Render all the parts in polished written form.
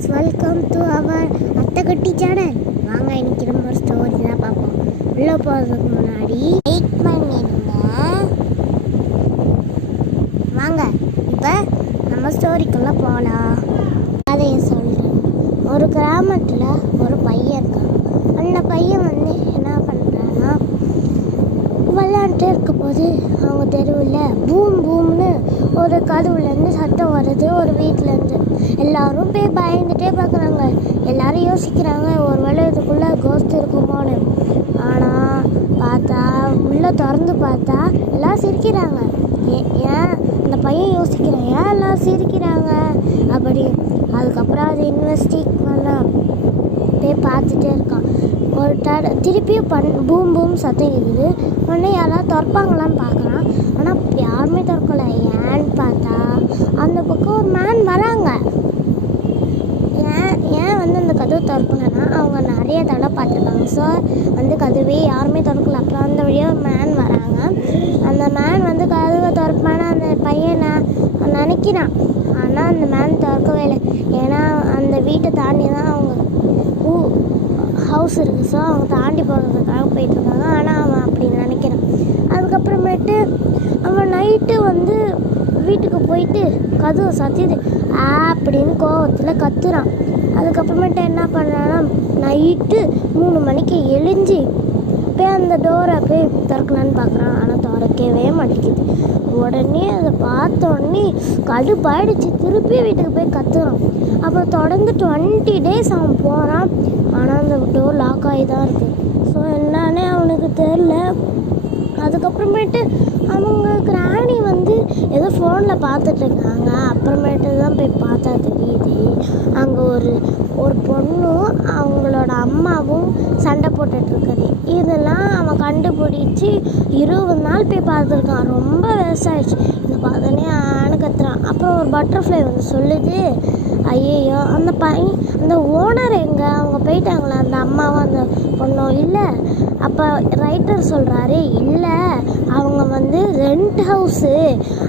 guys, welcome to our Athaikutty channel. வாங்க இன்னைக்கு நம்ம ஒரு ஸ்டோரி தான் பார்ப்போம். உள்ளே போகிறதுக்கு முன்னாடி லைக் பண்ணிடுங்க. வாங்க இப்போ நம்ம ஸ்டோரிக்குள்ளே போகலாம். அதைய சொல்கிறேன். ஒரு கிராமத்தில் ஒரு பையன் இருக்கான். அந்த பையன் என்ன பண்ணுறான்னா, விளையாண்டே இருக்க போது அவங்க தெருவில் பூம் பூம்னு ஒரு கதவுலேருந்து சத்தம் வருது. ஒரு வீட்டிலேருந்து எல்லாரும் போய் பயந்துட்டே பார்க்குறாங்க. எல்லாரும் யோசிக்கிறாங்க, ஒரு வேளை இதுக்குள்ளே கோஸ்ட் இருக்குமோன்னு. ஆனால் பார்த்தா உள்ளே திறந்து பார்த்தா எல்லாம் சிரிக்கிறாங்க. ஏன் அந்த பையன் யோசிக்கிறான், ஏன் எல்லாம் சிரிக்கிறாங்க அப்படி. அதுக்கப்புறம் அதை இன்வெஸ்டிக் பண்ண போய் பார்த்துட்டே இருக்கான். ஒரு திருப்பியும் பூம் பூம் சத்தம் இருக்குது. உடனே யாராவது திறப்பாங்களான்னு பார்க்குறான். ஆனால் யாருமே திறக்கலை. ஏன்னு பார்த்தா அந்த பக்கம் ஒரு மேன் வராங்க. ஏன் அந்த கதவு திறக்கலைன்னா அவங்க நிறைய தடவை பார்த்துருக்காங்க. ஸோ கதவே யாருமே திறக்கல. அப்புறம் அந்த வழியாக ஒரு மேன் வராங்க. அந்த மேன் கதவை திறப்பான அந்த பையனை நினைக்கிறான். ஆனால் அந்த மேன் திறக்கவே இல்லை. ஏன்னா அந்த வீட்டை தாண்டி தான் அவங்க ஹவுஸ் இருக்குது. ஸோ அவங்க தாண்டி போகிறதுக்காக போயிட்டுருக்காங்க. ஆனால் அவன் அப்படி நினைக்கிறான். அதுக்கப்புறமேட்டு அவன் நைட்டு வீட்டுக்கு போயிட்டு கதவை சாத்திது அப்படின்னு கோவத்தில் கத்துறான். அதுக்கப்புறமேட்டு என்ன பண்ணுறான்னா, நைட்டு 3 மணிக்கு எழுஞ்சி போய் அந்த டோரை போய் திறக்கலான்னு பார்க்குறான். ஆனால் திறக்கவே மாட்டேங்குது. உடனே அதை பார்த்த உடனே கடுப்பாயிடுச்சு. திருப்பி வீட்டுக்கு போய் கத்துறான். அப்புறம் தொடர்ந்து 20 days அவன் போகிறான். ஆனால் அந்த டோர் லாக் ஆகி தான் இருக்குது. ஸோ என்னன்னே அவனுக்கு தெரில. அதுக்கப்புறமேட்டு அவங்க கிராணி ஏதோ ஃபோனில் பார்த்துட்ருக்காங்க. அப்புறமேட்டு தான் போய் பார்த்தா தெரியுது, அங்கே ஒரு பொண்ணும் அவங்களோட அம்மாவும் சண்டை போட்டுட்ருக்குது. இதெல்லாம் அவன் கண்டுபிடிச்சி 20 நாள் போய் பார்த்துருக்கான். ரொம்ப வேஸ்ட் ஆகிடுச்சு. இதை பார்த்தோன்னே கத்துறான். அப்புறம் ஒரு பட்டர்ஃப்ளை சொல்லுது, ஐயோ அந்த ஓனர் எங்கே, அவங்க போயிட்டாங்களா அந்த அம்மாவும் அந்த பொண்ணும்? இல்லை. அப்போ ரைட்டர் சொல்கிறாரு, இல்லை அவங்க ரெண்ட் ஹவுஸு,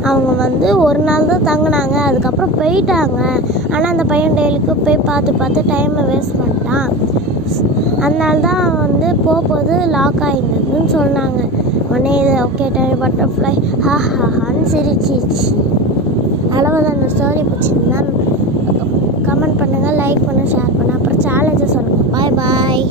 அவங்க ஒரு நாள் தான் தங்கினாங்க, அதுக்கப்புறம் போயிட்டாங்க. ஆனால் அந்த பையன் டெய்லிக்கு போய் பார்த்து டைமை வேஸ்ட் பண்ணிட்டான். அதனால தான் அவன் போகும்போது லாக் ஆகிருந்ததுன்னு சொன்னாங்க. உடனே இது ஓகே டைம் பட்டர்ஃப்ளை ஹான்னு சிரிச்சிச்சு. அளவுதான். அந்த ஸ்டோரி பிடிச்சிருந்தா கமெண்ட் பண்ணுங்கள், லைக் பண்ணுங்கள், ஷேர் பண்ணுங்கள். அப்புறம் சேலஞ்சை சொல்லுங்கள். பாய் பாய்.